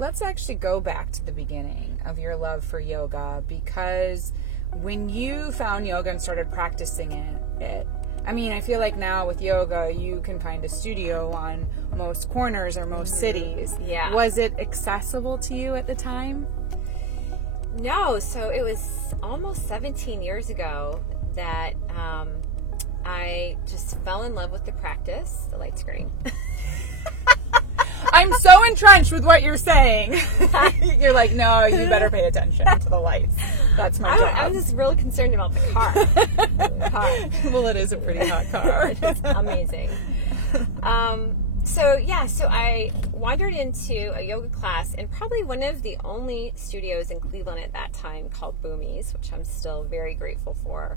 Let's actually go back to the beginning of your love for yoga, because when you found yoga and started practicing it, I mean, I feel like now with yoga, you can find a studio on most corners or most cities. Yeah. Was it accessible to you at the time? No. So it was almost 17 years ago that I just fell in love with the practice. The light's green. I'm so entrenched with what you're saying. You're like, no, you better pay attention to the lights. That's my job. I'm just real concerned about the car. Well, it is a pretty hot car. It's amazing. So I wandered into a yoga class in probably one of the only studios in Cleveland at that time called Boomies, which I'm still very grateful for.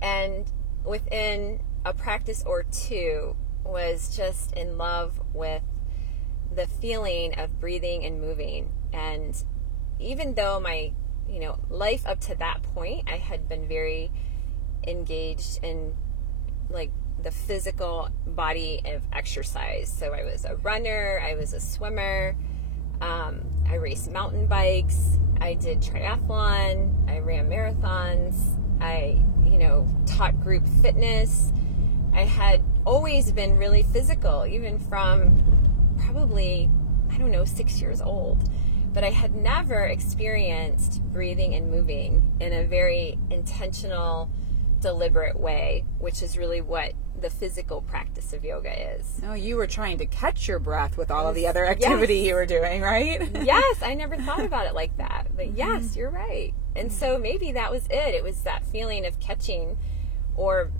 And within a practice or two was just in love with the feeling of breathing and moving. And even though my, life up to that point, I had been very engaged in like the physical body of exercise. So I was a runner, I was a swimmer, I raced mountain bikes, I did triathlon, I ran marathons, I, taught group fitness. I had always been really physical, even from probably, 6 years old. But I had never experienced breathing and moving in a very intentional, deliberate way, which is really what the physical practice of yoga is. No, you were trying to catch your breath with all of the other activity you were doing, right? Yes, I never thought about it like that. But yes, you're right. And so maybe that was it. It was that feeling of catching or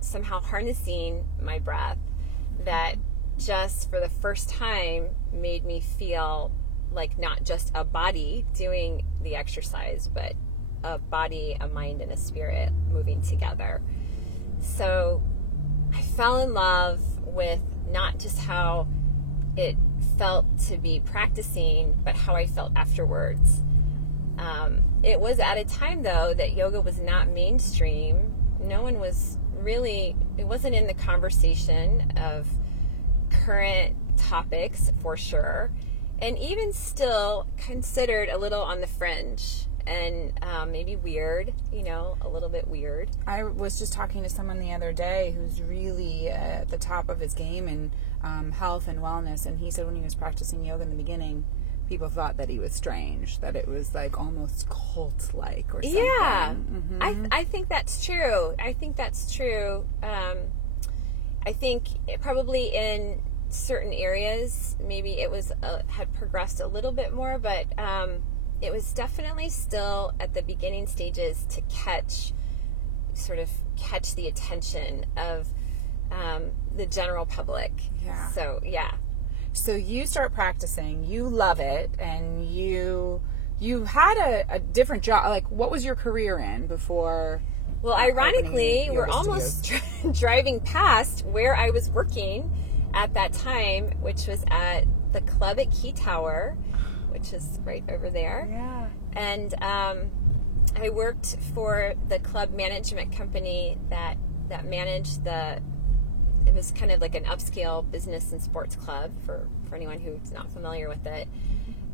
somehow harnessing my breath that just for the first time made me feel like not just a body doing the exercise, but a body, a mind, and a spirit moving together. So I fell in love with not just how it felt to be practicing, but how I felt afterwards. It was at a time, though, that yoga was not mainstream. No one was really, it wasn't in the conversation of current topics, for sure. And even still considered a little on the fringe. And maybe weird, a little bit weird. I was just talking to someone the other day who's really at the top of his game in health and wellness, and he said when he was practicing yoga in the beginning, people thought that he was strange, that it was like almost cult-like or something. Yeah, Mm-hmm. I think that's true. I think probably in certain areas, maybe it was had progressed a little bit more, but it was definitely still at the beginning stages to catch the attention of the general public. Yeah. So, yeah. So you start practicing, you love it, and you had a different job. Like, what was your career in before? Well, ironically, we're yoga almost driving past where I was working at that time, which was at the club at Key Tower, which is right over there. Yeah. And I worked for the club management company that managed it was kind of like an upscale business and sports club for anyone who's not familiar with it.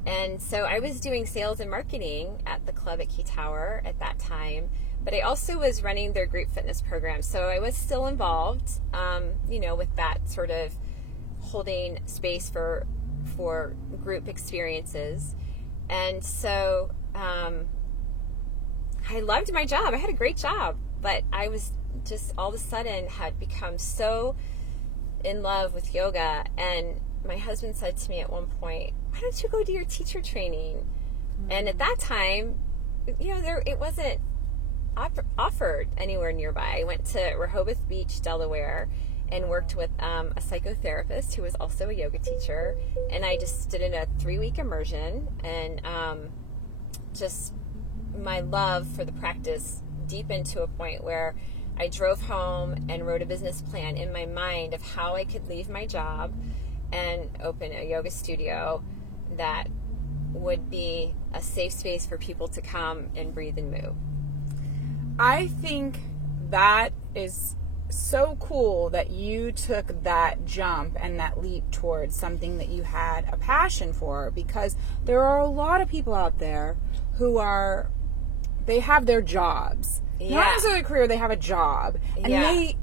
And so I was doing sales and marketing at the club at Key Tower at that time, but I also was running their group fitness program. So I was still involved, with that sort of holding space for group experiences. And so I loved my job. I had a great job, but I was just all of a sudden had become so in love with yoga. And my husband said to me at one point, why don't you go do your teacher training? Mm-hmm. And at that time, it wasn't offered anywhere nearby. I went to Rehoboth Beach, Delaware, and worked with a psychotherapist who was also a yoga teacher. And I just did a 3-week immersion, and just my love for the practice deepened to a point where I drove home and wrote a business plan in my mind of how I could leave my job and open a yoga studio that would be a safe space for people to come and breathe and move. I think that is so cool that you took that jump and that leap towards something that you had a passion for, because there are a lot of people out there who they have their jobs. Yeah. Not necessarily a career, they have a job. And they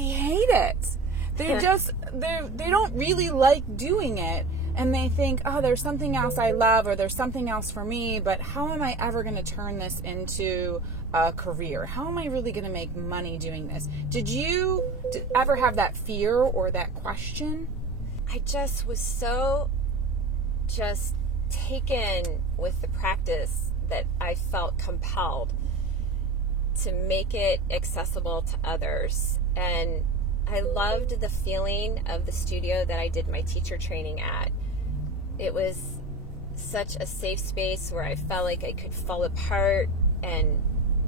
hate it. They just, they don't really like doing it. And they think, oh, there's something else I love, or there's something else for me, but how am I ever going to turn this into a career? How am I really going to make money doing this? Did you ever have that fear or that question? I just was so just taken with the practice that I felt compelled to make it accessible to others. And I loved the feeling of the studio that I did my teacher training at. It was such a safe space where I felt like I could fall apart and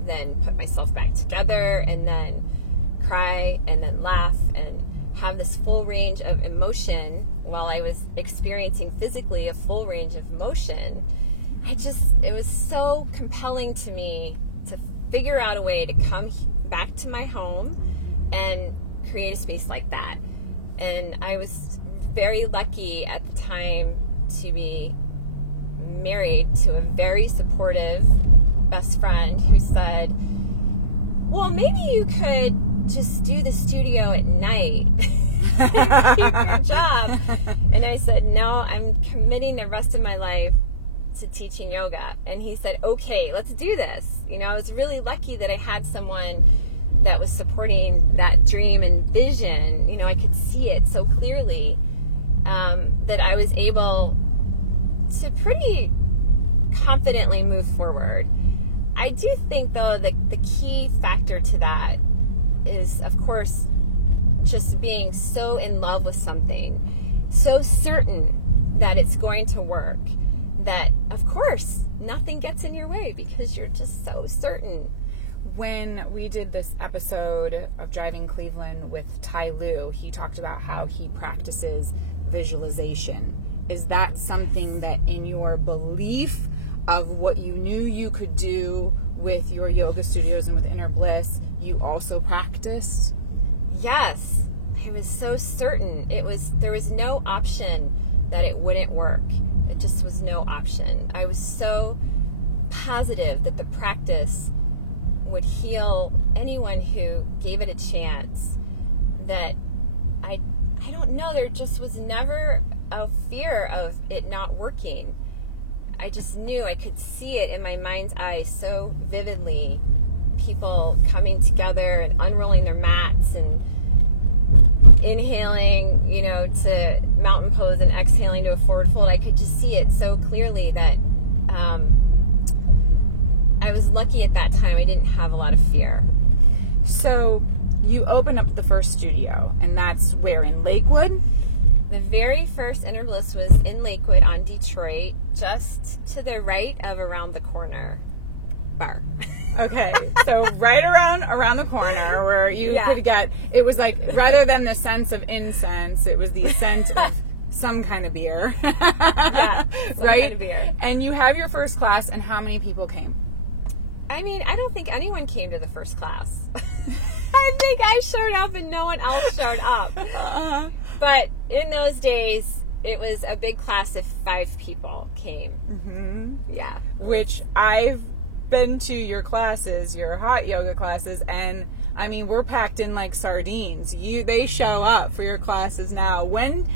then put myself back together, and then cry, and then laugh, and have this full range of emotion while I was experiencing physically a full range of emotion. It was so compelling to me to figure out a way to come back to my home and create a space like that. And I was very lucky at the time to be married to a very supportive best friend who said, well, maybe you could just do the studio at night and keep your job. And I said, no, I'm committing the rest of my life to teaching yoga. And he said, okay, let's do this. I was really lucky that I had someone that was supporting that dream and vision. I could see it so clearly, that I was able to pretty confidently move forward. I do think, though, that the key factor to that is, of course, just being so in love with something, so certain that it's going to work, that, of course, nothing gets in your way because you're just so certain. When we did this episode of Driving Cleveland with Ty Lue, he talked about how he practices visualization. Is that something that, in your belief of what you knew you could do with your yoga studios and with Inner Bliss, you also practiced? Yes. I was so certain. There was no option that it wouldn't work. It just was no option. I was so positive that the practice would heal anyone who gave it a chance, that I don't know, there just was never a fear of it not working. I just knew, I could see it in my mind's eye so vividly. People coming together and unrolling their mats and inhaling, to mountain pose and exhaling to a forward fold. I could just see it so clearly that I was lucky at that time. I didn't have a lot of fear. So you opened up the first studio, and that's where, in Lakewood? The very first Inner Bliss was in Lakewood on Detroit, just to the right of Around the Corner bar. Okay, so right around the corner where you could get, it was like, rather than the sense of incense, it was the scent of some kind of beer. Yeah, right? kind of beer. And you have your first class, and how many people came? I mean, I don't think anyone came to the first class. I think I showed up and no one else showed up. Uh-huh. But in those days, it was a big class if 5 people came. Mm-hmm. Yeah. Which I've been to your classes, your hot yoga classes, and I mean, we're packed in like sardines. They show up for your classes now. When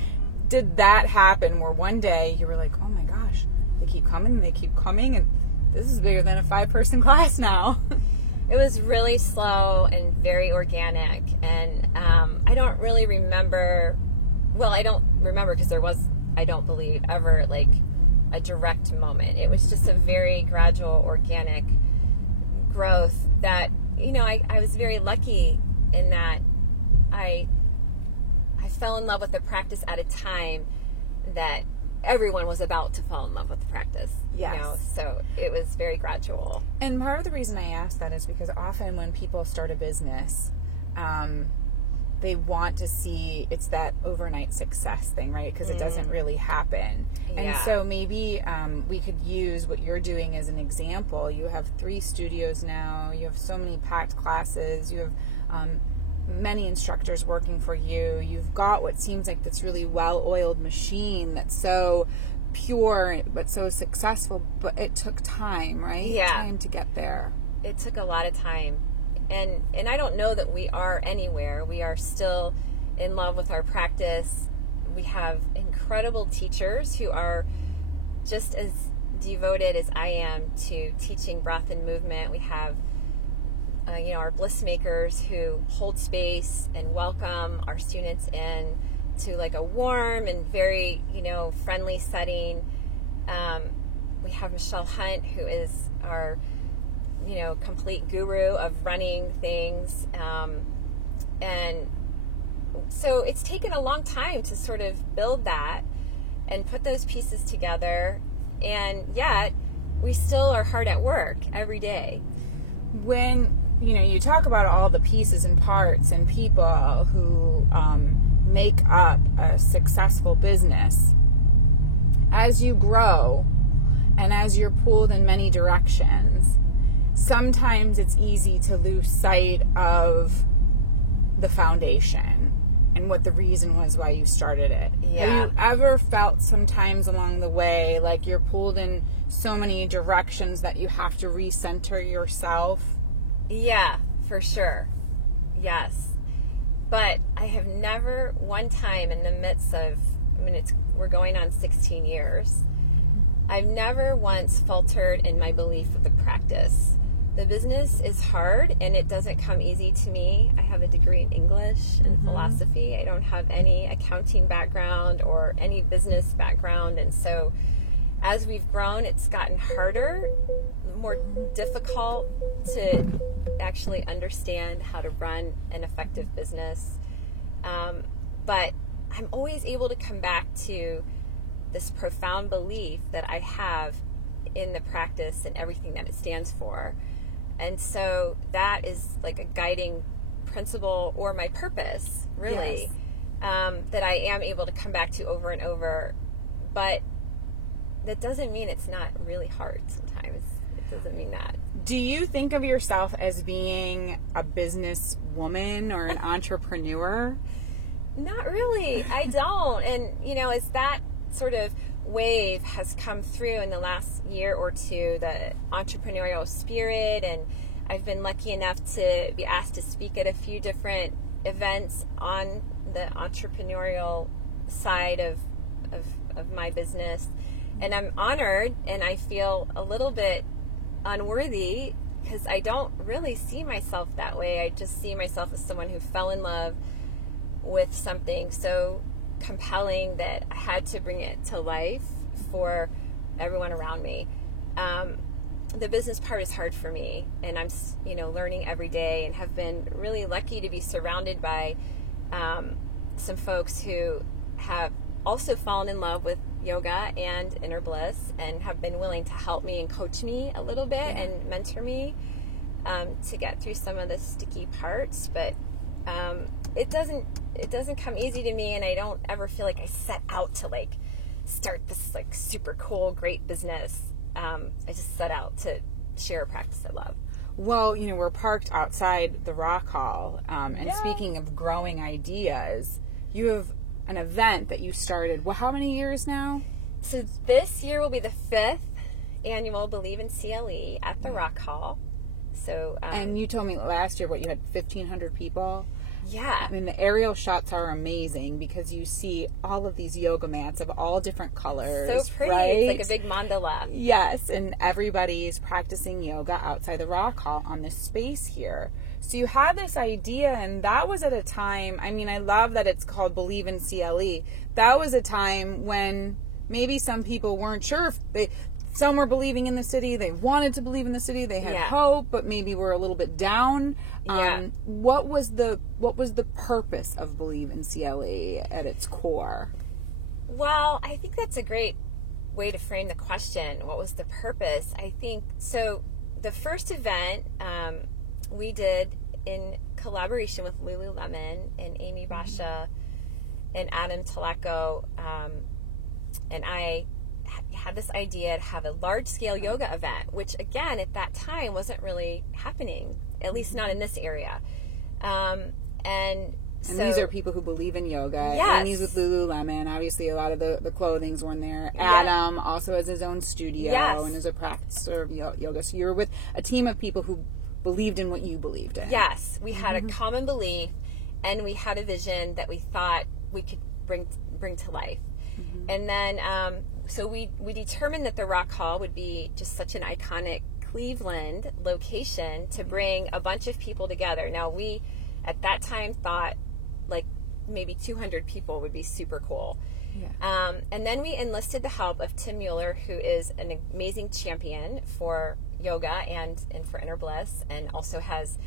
did that happen, where one day you were like, oh my gosh, they keep coming, and this is bigger than a 5-person class now? It was really slow and very organic, and I don't really remember, I don't remember because there was, I don't believe, ever like a direct moment. It was just a very gradual, organic growth that, I was very lucky in that I fell in love with the practice at a time that everyone was about to fall in love with the practice. Yes. So it was very gradual. And part of the reason I ask that is because often when people start a business, they want to see it's that overnight success thing, right? Because it doesn't really happen. Yeah. And so maybe we could use what you're doing as an example. You have 3 studios now. You have so many packed classes. You have many instructors working for you. You've got what seems like this really well-oiled machine that's so pure but so successful, but it took time, right? Yeah. Time to get there. It took a lot of time. And I don't know that we are anywhere. We are still in love with our practice. We have incredible teachers who are just as devoted as I am to teaching breath and movement. We have our bliss makers who hold space and welcome our students in to like a warm and very, friendly setting. We have Michelle Hunt, who is our, complete guru of running things. And so it's taken a long time to sort of build that and put those pieces together. And yet we still are hard at work every day. When, you talk about all the pieces and parts and people who make up a successful business, as you grow and as you're pulled in many directions, sometimes it's easy to lose sight of the foundation and what the reason was why you started it. Yeah. Have you ever felt sometimes along the way like you're pulled in so many directions that you have to recenter yourself? Yeah, for sure. Yes. But I have never one time in the midst of, we're going on 16 years, I've never once faltered in my belief of the practice. The business is hard and it doesn't come easy to me. I have a degree in English and philosophy. I don't have any accounting background or any business background. And so as we've grown, it's gotten harder, more difficult to actually understand how to run an effective business. But I'm always able to come back to this profound belief that I have in the practice and everything that it stands for. And so that is like a guiding principle or my purpose, really, that I am able to come back to over and over. But that doesn't mean it's not really hard sometimes. It doesn't mean that. Do you think of yourself as being a business woman or an entrepreneur? Not really. I don't. And, as that sort of wave has come through in the last year or two, the entrepreneurial spirit, and I've been lucky enough to be asked to speak at a few different events on the entrepreneurial side of my business. And I'm honored, and I feel a little bit unworthy because I don't really see myself that way. I just see myself as someone who fell in love with something so compelling that I had to bring it to life for everyone around me. The business part is hard for me, and I'm learning every day, and have been really lucky to be surrounded by some folks who have also fallen in love with yoga and inner bliss and have been willing to help me and coach me a little bit and mentor me to get through some of the sticky parts. But it doesn't come easy to me, and I don't ever feel like I set out to start this super cool, great business. I just set out to share a practice I love. Well, we're parked outside the Rock Hall, and speaking of growing ideas, you have an event that you started. Well, how many years now? So this year will be the 5th annual Believe in CLE at the Rock Hall. So and you told me last year you had 1,500 people. Yeah. I mean, the aerial shots are amazing because you see all of these yoga mats of all different colors. So pretty. Right? It's like a big mandala. Yes, and everybody's practicing yoga outside the Rock Hall on this space here. So you had this idea, and that was at a time, I love that it's called Believe in CLE. That was a time when maybe some people weren't sure if some were believing in the city, they wanted to believe in the city, they had hope, but maybe were a little bit down. What was the purpose of Believe in CLE at its core? Well, I think that's a great way to frame the question. What was the purpose? I think, so the first event we did in collaboration with Lululemon and Amy Basha and Adam Talako, and I had this idea to have a large-scale yoga event, which, again, at that time wasn't really happening, at least not in this area. And And so, these are people who believe in yoga. Yes. Amy's with Lululemon. Obviously, a lot of the clothing's worn there. Yeah. Adam also has his own studio Yes. and is a practicer of yoga. So you're with a team of people who believed in what you believed in. Yes, we had a common belief, and we had a vision that we thought we could bring to life. And then, so we determined that the Rock Hall would be just such an iconic Cleveland location to bring a bunch of people together. Now, we at that time thought like maybe 200 people would be super cool. Yeah. And then we enlisted the help of Tim Mueller, who is an amazing champion for yoga and for Inner Bliss, and also has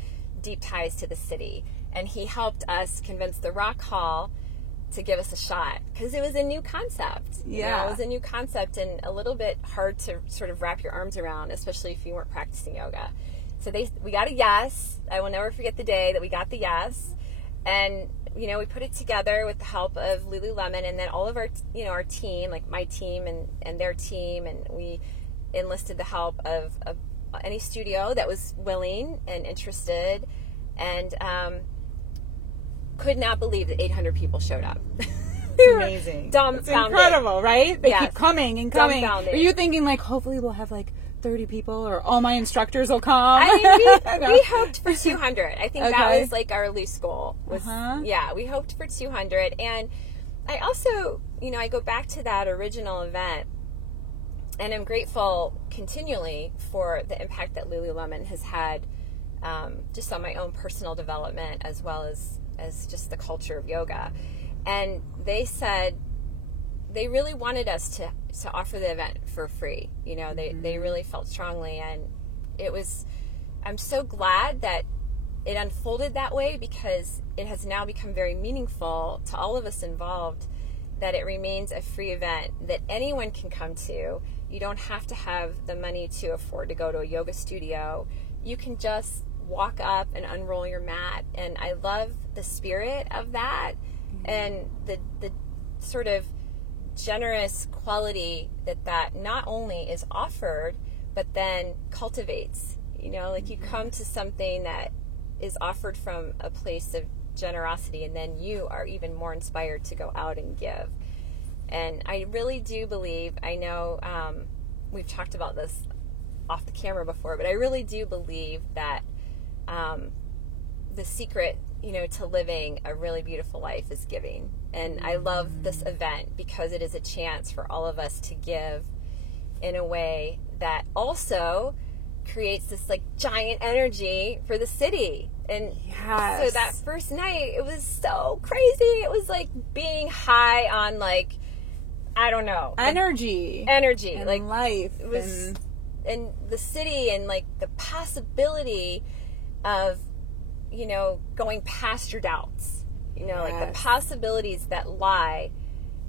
deep ties to the city. And he helped us convince the Rock Hall to give us a shot, because it was a new concept. Yeah. It was a new concept and a little bit hard to sort of wrap your arms around, especially if you weren't practicing yoga. So we got a yes. I will never forget the day that we got the yes. And, we put it together with the help of Lululemon, and then all of our, our team, like my team and their team, and we enlisted the help of any studio that was willing and interested, and could not believe that 800 people showed up. It's amazing. Dumbfounded. It's incredible, right? They Yes. keep coming and coming. Dumbfounded. Are you thinking like, hopefully we'll have like 30 people, or all my instructors will come? I mean, No. we hoped for 200. I think that Okay. was like our loose goal. Yeah, we hoped for 200. And I also, I go back to that original event, and I'm grateful continually for the impact that Lululemon has had, just on my own personal development, as well as just the culture of yoga. And they said they really wanted us to offer the event for free. They really felt strongly, and I'm so glad that it unfolded that way, because it has now become very meaningful to all of us involved, that it remains a free event that anyone can come to. You don't have to have the money to afford to go to a yoga studio. You can just walk up and unroll your mat. And I love the spirit of that, and the sort of generous quality that not only is offered, but then cultivates. Like you come to something that is offered from a place of generosity, and then you are even more inspired to go out and give. And I really do believe, I know we've talked about this off the camera before, but I really do believe that the secret, to living a really beautiful life is giving. And I love this event because it is a chance for all of us to give in a way that also creates this like giant energy for the city. And Yes. so that first night, it was so crazy. It was like being high on like, I don't know. energy. Energy. And life. It was, and the city, and like the possibility of, going past your doubts, like the Yes. possibilities that lie,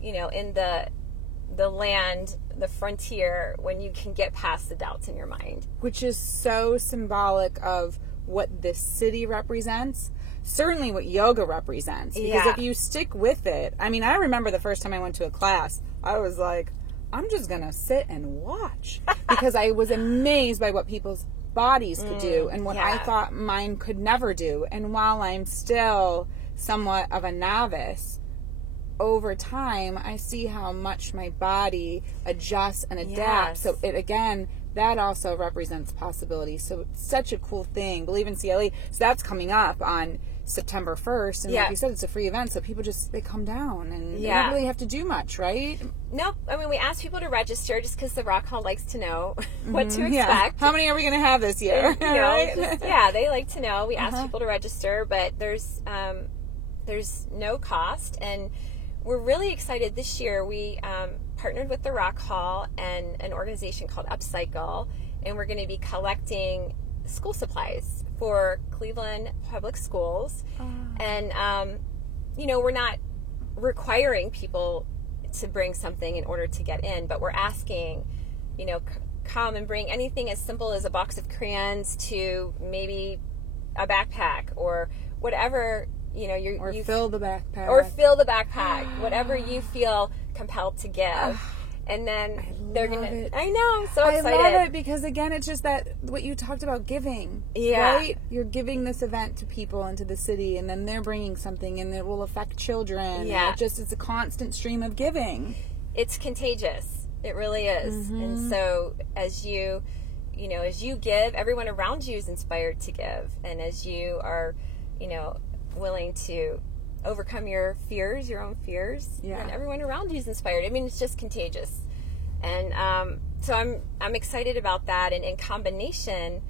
in the land, the frontier, when you can get past the doubts in your mind. Which is so symbolic of what this city represents, certainly what yoga represents. Because Yeah. if you stick with it, I mean, I remember the first time I went to a class, I was like, I'm just going to sit and watch. Because I was amazed by what people's bodies could do and what I yeah. thought mine could never do. And while I'm still somewhat of a novice, over time, I see how much my body adjusts and adapts. Yes. So it, again, that also represents possibility. So it's such a cool thing. Believe in CLE. So that's coming up on September 1st. And Yeah. like you said, it's a free event. So people they come down and they Yeah. don't really have to do much, right? Nope. I mean, we asked people to register just because the Rock Hall likes to know what to Yeah. expect. How many are we going to have this year? Right? Yeah, they like to know. We asked people to register, but there's no cost, and we're really excited this year. We partnered with the Rock Hall and an organization called Upcycle, and we're going to be collecting school supplies for Cleveland Public Schools. And, we're not requiring people to bring something in order to get in, but we're asking, come and bring anything as simple as a box of crayons to maybe a backpack or whatever, Or fill the backpack. or fill the backpack, whatever you feel compelled to give. And then I love it. I know, I'm so excited. I love it because, again, it's just that what you talked about, giving. Yeah. Right? You're giving this event to people and to the city, and then they're bringing something, and it will affect children. Yeah. It's a constant stream of giving. It's contagious. It really is. And so as you give, everyone around you is inspired to give. And as you are, willing to overcome your own fears, and everyone around you is inspired. I mean, it's just contagious. And so I'm excited about that. And in combination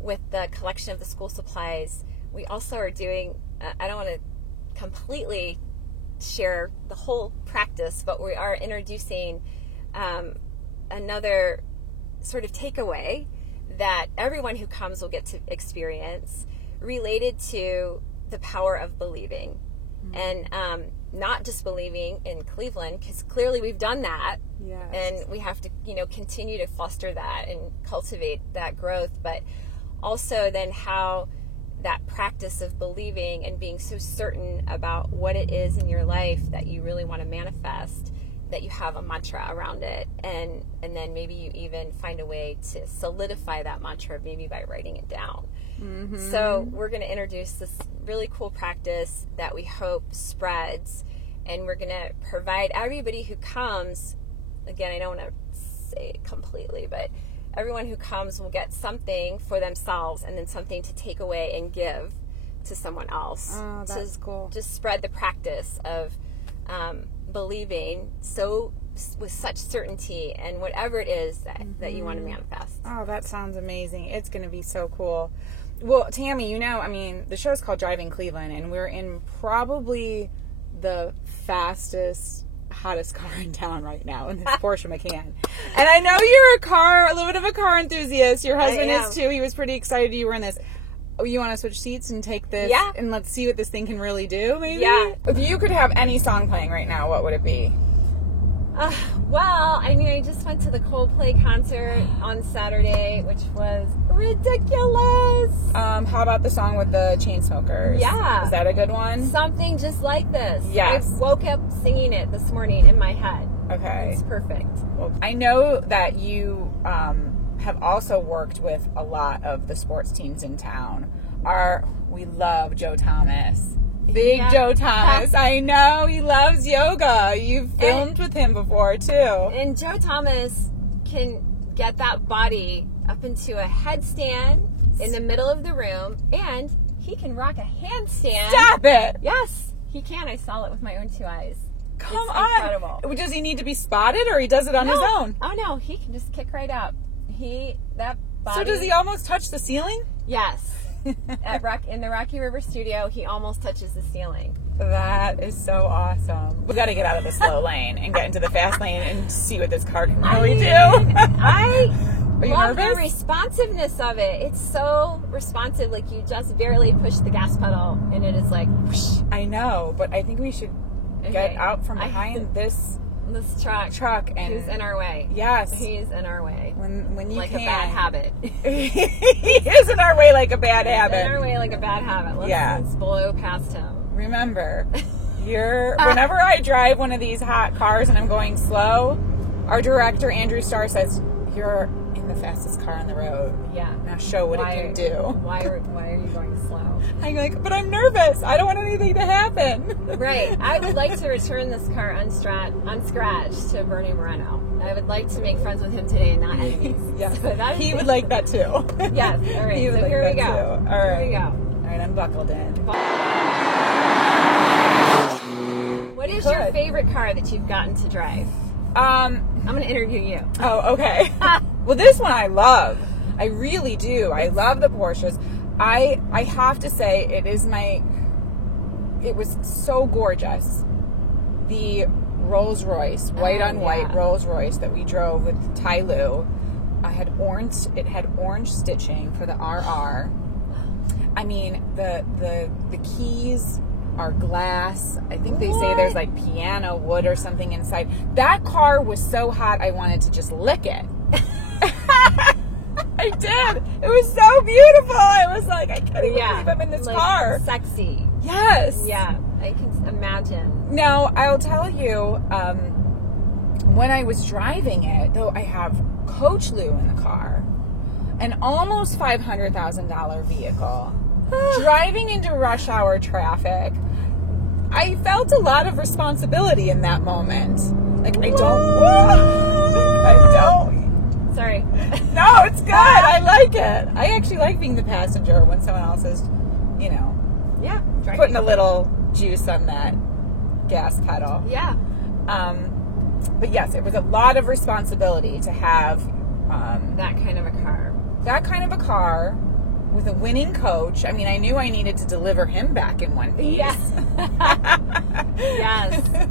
with the collection of the school supplies, we also are doing, I don't want to completely share the whole practice, but we are introducing another sort of takeaway that everyone who comes will get to experience related to the power of believing. And not just believing in Cleveland, because clearly we've done that. Yes. And we have to, continue to foster that and cultivate that growth, but also then how that practice of believing and being so certain about what it is in your life that you really want to manifest, that you have a mantra around it, and then maybe you even find a way to solidify that mantra, maybe by writing it down. So we're going to introduce this really cool practice that we hope spreads, and we're going to provide everybody who comes, again, I don't want to say it completely, but everyone who comes will get something for themselves and then something to take away and give to someone else. Oh, that's cool. Just spread the practice of believing with such certainty and whatever it is that you want to manifest. Oh, that sounds amazing. It's going to be so cool. Well, Tammy, the show's called Driving Cleveland, and we're in probably the fastest, hottest car in town right now, in this Porsche Macan. And I know you're a little bit of a car enthusiast. Your husband is too. He was pretty excited you were in this. Oh, you want to switch seats and take this? Yeah. And let's see what this thing can really do, maybe? Yeah. If you could have any song playing right now, what would it be? Well, I just went to the Coldplay concert on Saturday, which was ridiculous. How about the song with the Chainsmokers? Yeah. Is that a good one? Something just like this. Yes. I woke up singing it this morning in my head. Okay. It's perfect. Well, I know that you have also worked with a lot of the sports teams in town. We love Joe Thomas. Big Joe Thomas. I know he loves yoga. You've filmed with him before too. And Joe Thomas can get that body up into a headstand in the middle of the room, and he can rock a handstand. Stop it! Yes, he can. I saw it with my own two eyes. Come It's on. incredible. Does he need to be spotted, or he does it on his own? Oh no, he can just kick right up. That body. So does he almost touch the ceiling? Yes. In the Rocky River studio, he almost touches the ceiling. That is so awesome. We got to get out of the slow lane and get into the fast lane and see what this car can really do. I Are you love nervous? the responsiveness of it. It's so responsive. Like, you just barely push the gas pedal, and it is like, whoosh. I know, but I think we should get out from behind this truck and he's in our way. Yes, He's in our way. When you like can. a bad habit. He is in our way like a bad habit. In our way like a bad habit. Let's blow past him. Remember, whenever I drive one of these hot cars and I'm going slow, our director Andrew Starr says, "You're in the fastest car on the road. Yeah. Now show what it can do." Why are you going slow? I'm like, but I'm nervous. I don't want anything to happen. Right. I would like to return this car unscratched to Bernie Moreno. I would like to make friends with him today and not enemies. Yes. So He would like that too. Yes. All right. So here we go. All right. Here we go. All right, I'm buckled in. What is your favorite car that you've gotten to drive? I'm going to interview you. Oh, okay. Well, this one I love. I really do. I love the Porsches. I have to say, it was so gorgeous. The Rolls Royce, white on white Rolls Royce that we drove with Ty Lue. It had orange stitching for the RR. I mean, the keys are glass. I think they say there's like piano wood or something inside. That car was so hot I wanted to just lick it. I did. It was so beautiful. I was like, I can't even believe I'm in this car. Sexy. Yes. Yeah, I can imagine. Now, I'll tell you, when I was driving it, though, I have Coach Lou in the car, an almost $500,000 vehicle, driving into rush hour traffic. I felt a lot of responsibility in that moment. Like, I don't. Sorry. No, it's good. I like it. I actually like being the passenger when someone else is, you know, putting a little juice on that gas pedal. Yeah. But yes, it was a lot of responsibility to have that kind of a car. That kind of a car with a winning coach. I mean, I knew I needed to deliver him back in one piece. Yes. Yes.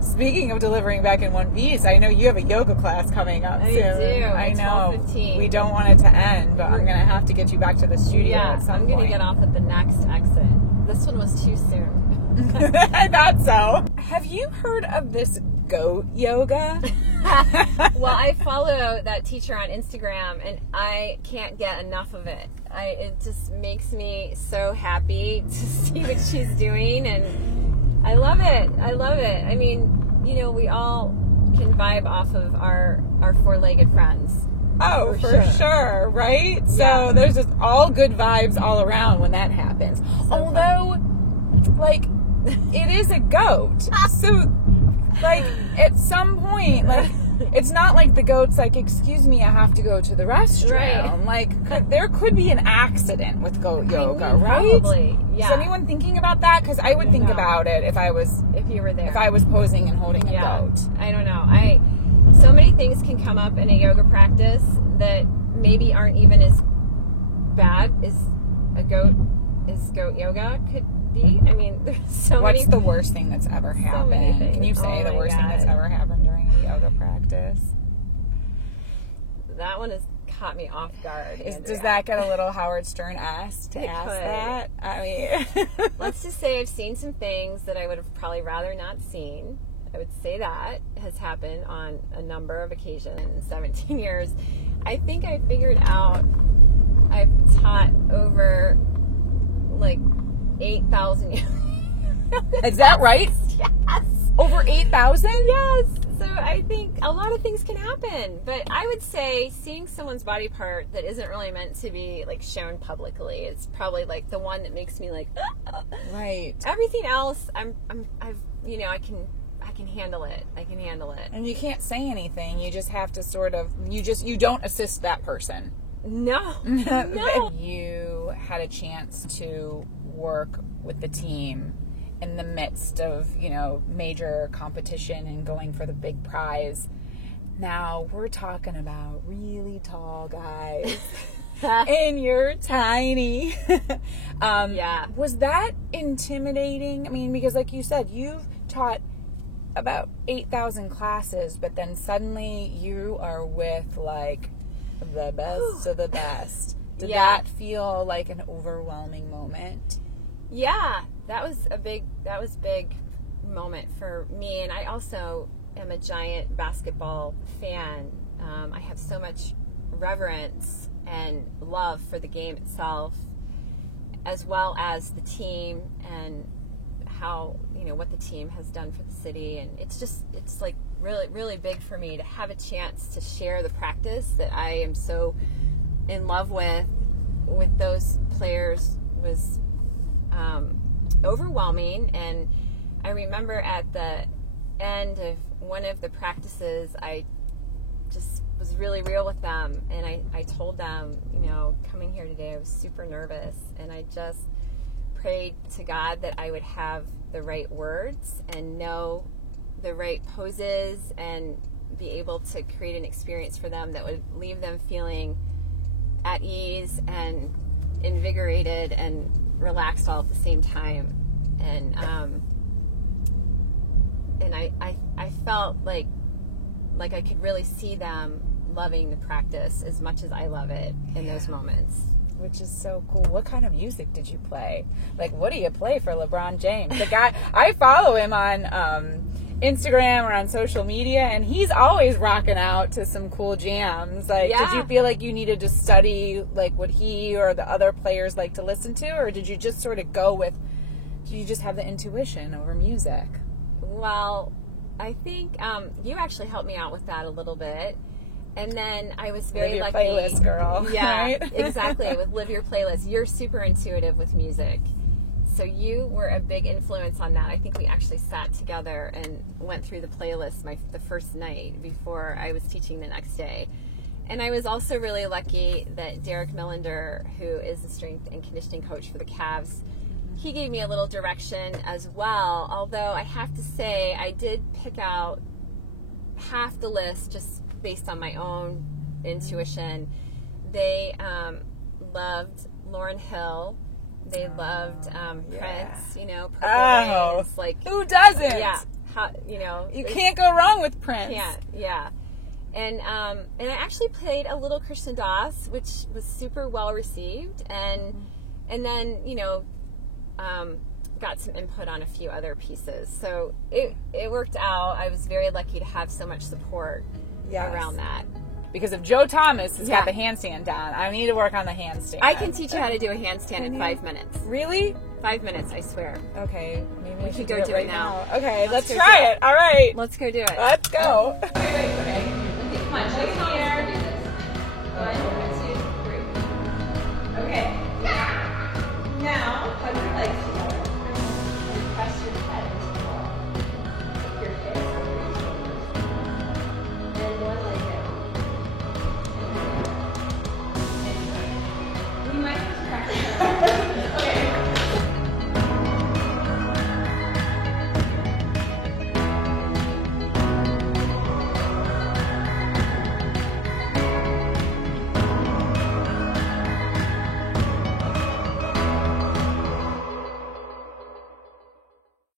Speaking of delivering back in one piece, I know you have a yoga class coming up soon. I do. I know. 12:15. We don't want it to end, but I'm going to have to get you back to the studio at some I'm going to point. get off at the next exit. This one was too soon. I thought so. Have you heard of this goat yoga? Well, I follow that teacher on Instagram, and I can't get enough of it. It just makes me so happy to see what she's doing, and I love it. I love it. I mean, you know, we all can vibe off of our four-legged friends. Oh, for sure, right? So there's just all good vibes all around when that happens. Although, like, it is a goat. So, like, at some point, like, it's not like the goat's like, excuse me, I have to go to the restroom. Right. Like, there could be an accident with goat yoga, right? Probably, yeah. Is anyone thinking about that? Because I would think about it if you were there. If I was posing and holding a goat. I don't know. So many things can come up in a yoga practice that maybe aren't even as bad as goat yoga could be. I mean, there's so many. What's the worst thing that's ever happened? Can you say the worst thing that's ever happened during a yoga practice? That one has caught me off guard. Does that get a little Howard Stern-esque to ask that? I mean, let's just say I've seen some things that I would have probably rather not seen. I would say that has happened on a number of occasions in 17 years. I think I figured out I've taught over like 8,000 yoga. Is that right? Yes. Over 8,000? Yes. So I think a lot of things can happen, but I would say seeing someone's body part that isn't really meant to be like shown publicly is probably like the one that makes me like, right. Everything else, I can handle it. I can handle it. And you can't say anything. You just have to sort of, you don't assist that person. No. No. You had a chance to work with the team in the midst of, major competition and going for the big prize. Now we're talking about really tall guys and you're tiny. Yeah. Was that intimidating? I mean, because like you said, you've taught about 8,000 classes, but then suddenly you are with like the best of the best. Did that feel like an overwhelming moment? Yeah, that was big moment for me, and I also am a giant basketball fan. I have so much reverence and love for the game itself, as well as the team and how, what the team has done for the city. And it's like really, really big for me to have a chance to share the practice that I am so in love with those players was overwhelming. And I remember at the end of one of the practices, I just was really real with them, and I told them, coming here today, I was super nervous, and I just prayed to God that I would have the right words and know the right poses and be able to create an experience for them that would leave them feeling at ease and invigorated and relaxed all at the same time. And I felt like I could really see them loving the practice as much as I love it in those moments. Which is so cool. What kind of music did you play? Like, what do you play for LeBron James? The guy, I follow him on Instagram or on social media, and he's always rocking out to some cool jams. Like, did you feel like you needed to study like what he or the other players like to listen to, or did you just sort of did you just have the intuition over music? Well, I think you actually helped me out with that a little bit. And then I was very Live lucky. your playlist, girl. Yeah, right? exactly. With Live Your Playlist. You're super intuitive with music. So you were a big influence on that. I think we actually sat together and went through the playlist the first night before I was teaching the next day. And I was also really lucky that Derek Millender, who is the strength and conditioning coach for the Cavs, he gave me a little direction as well. Although I have to say, I did pick out half the list just based on my own intuition. They loved Lauryn Hill. They loved Prince, Purple Rains. Like, who doesn't? Yeah. You can't go wrong with Prince. Can't, yeah. And I actually played a little Kristen Doss, which was super well received, and then got some input on a few other pieces. So it worked out. I was very lucky to have so much support around that. Because if Joe Thomas has got the handstand down, I need to work on the handstand. I can teach you how to do a handstand in 5 minutes. Really? 5 minutes, I swear. Okay, maybe we should go do it now. Okay, let's try it. All right. Let's go do it. Let's go. Come on,